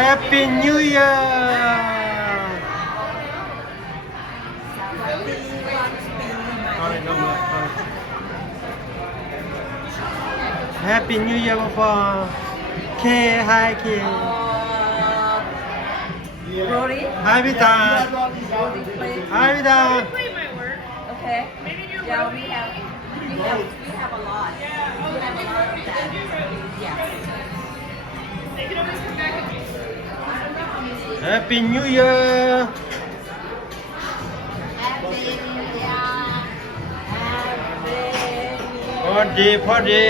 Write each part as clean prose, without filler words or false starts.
Happy New Year Happy New Year พ่อพ่อ K Hi K Brody? Hi พี่ตา Brody, please. Hi พี่ตา Okay. Yeah, we have a lot. We have a lot of that. Yeah. Happy New Year พอดีพอดี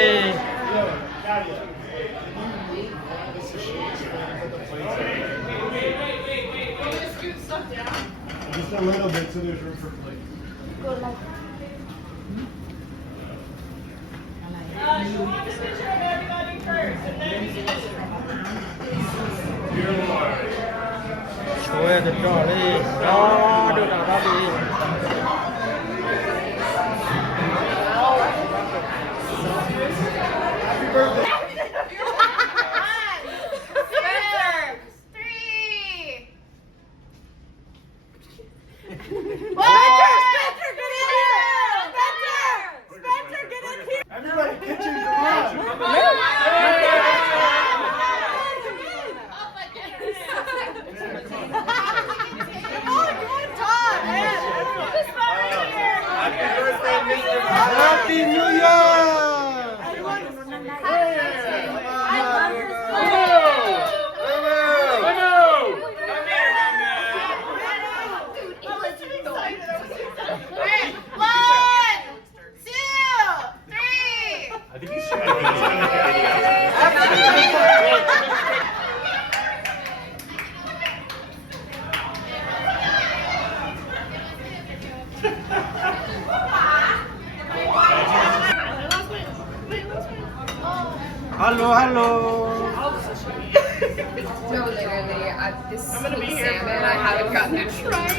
Just a little bit so there's room for plate. Where the jolly oh được nào đó đi Everybody, kitchen, come on! Happy New Year! I think you should. Hello, hello. No, literally, this sweet salmon, I haven't gotten to try it.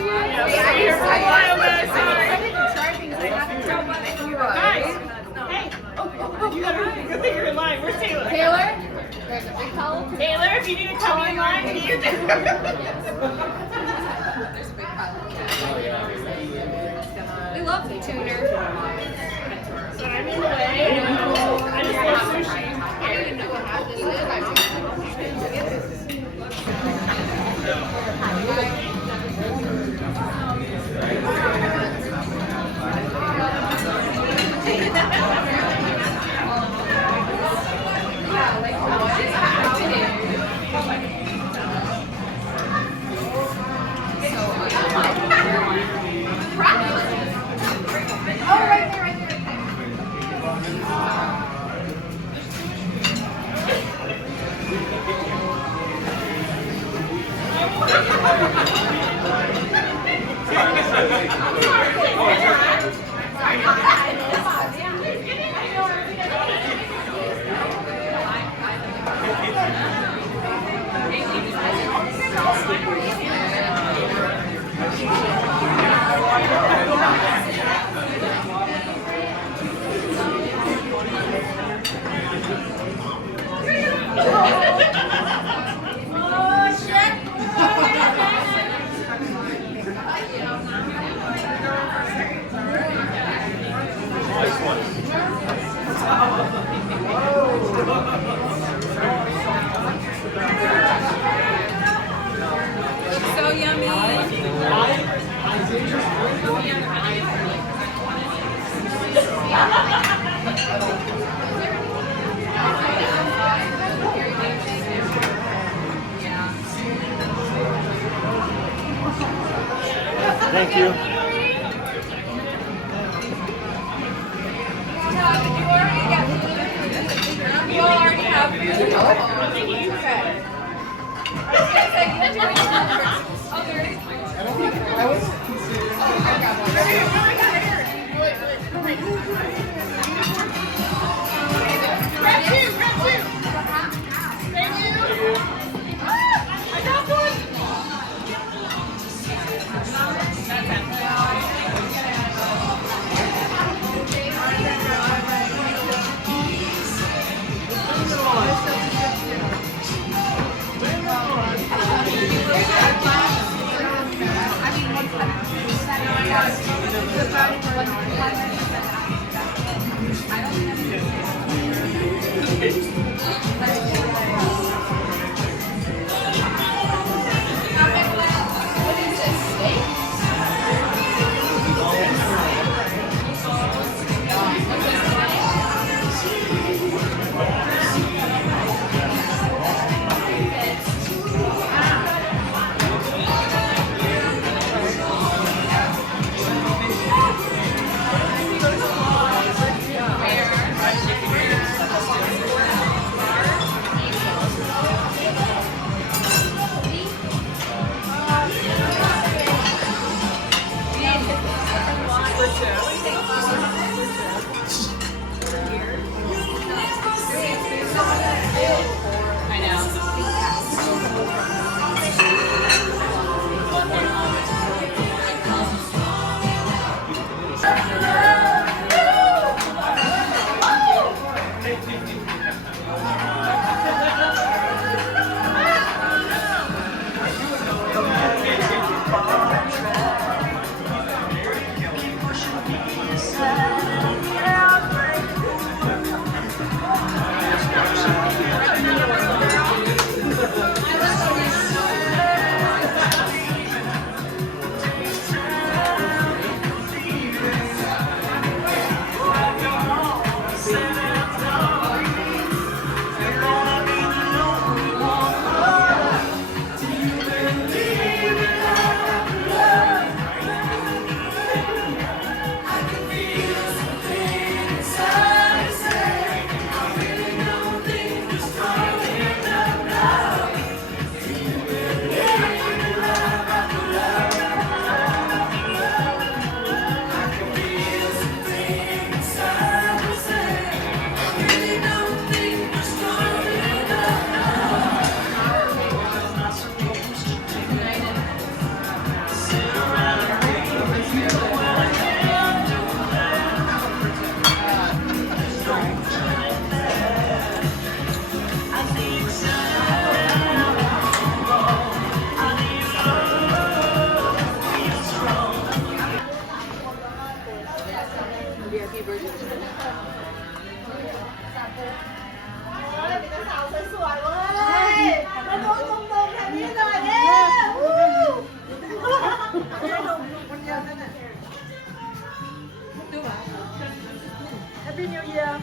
You gotta go think you're in line. Where's Taylor? Taylor? There's a big towel. Taylor, if you need to tell me in line, you need to. There's a big pile of tuna. We love tuna. So I'm in the way. I just love sushi. I don't even know what happened. You live, I so Thank you. You already have food. Okay. I was gonna say, you enjoy your numbers. Oh, there is. I got one. Grab two, grab two. Thank you. I got one. What is this, steak? I know. Happy New Year!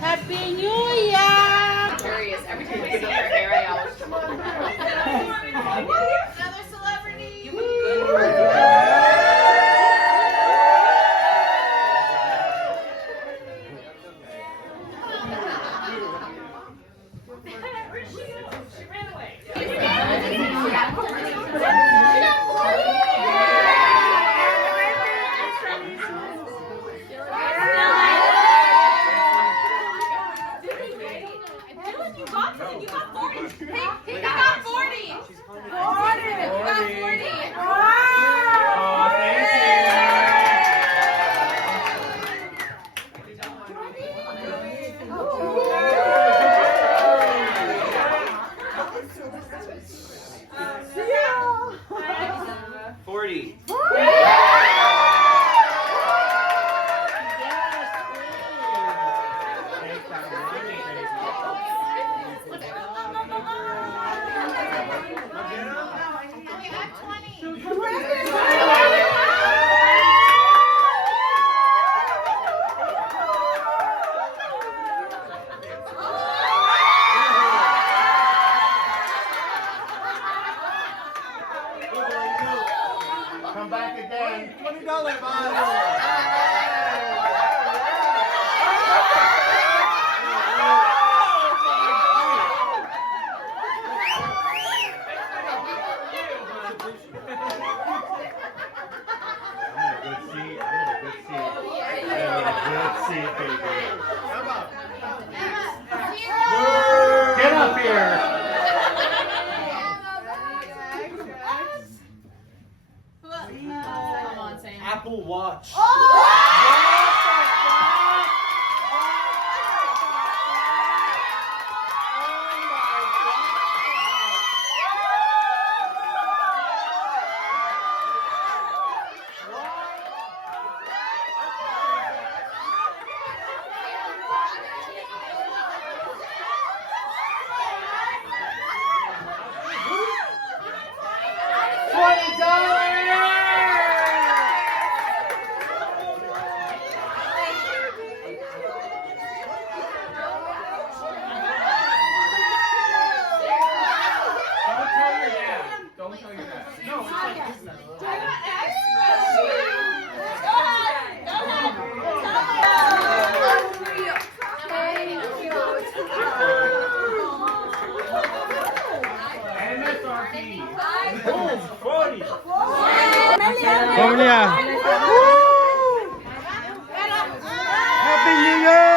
Happy New Year! Curious. Every time I see her hair, I always Another celebrity! You look good. Come back again. $20 bottle. Get up here. Apple Watch. Don't tell your dad. No, it's like this now. MSRP. Boom, 40. Familia. Happy New Year.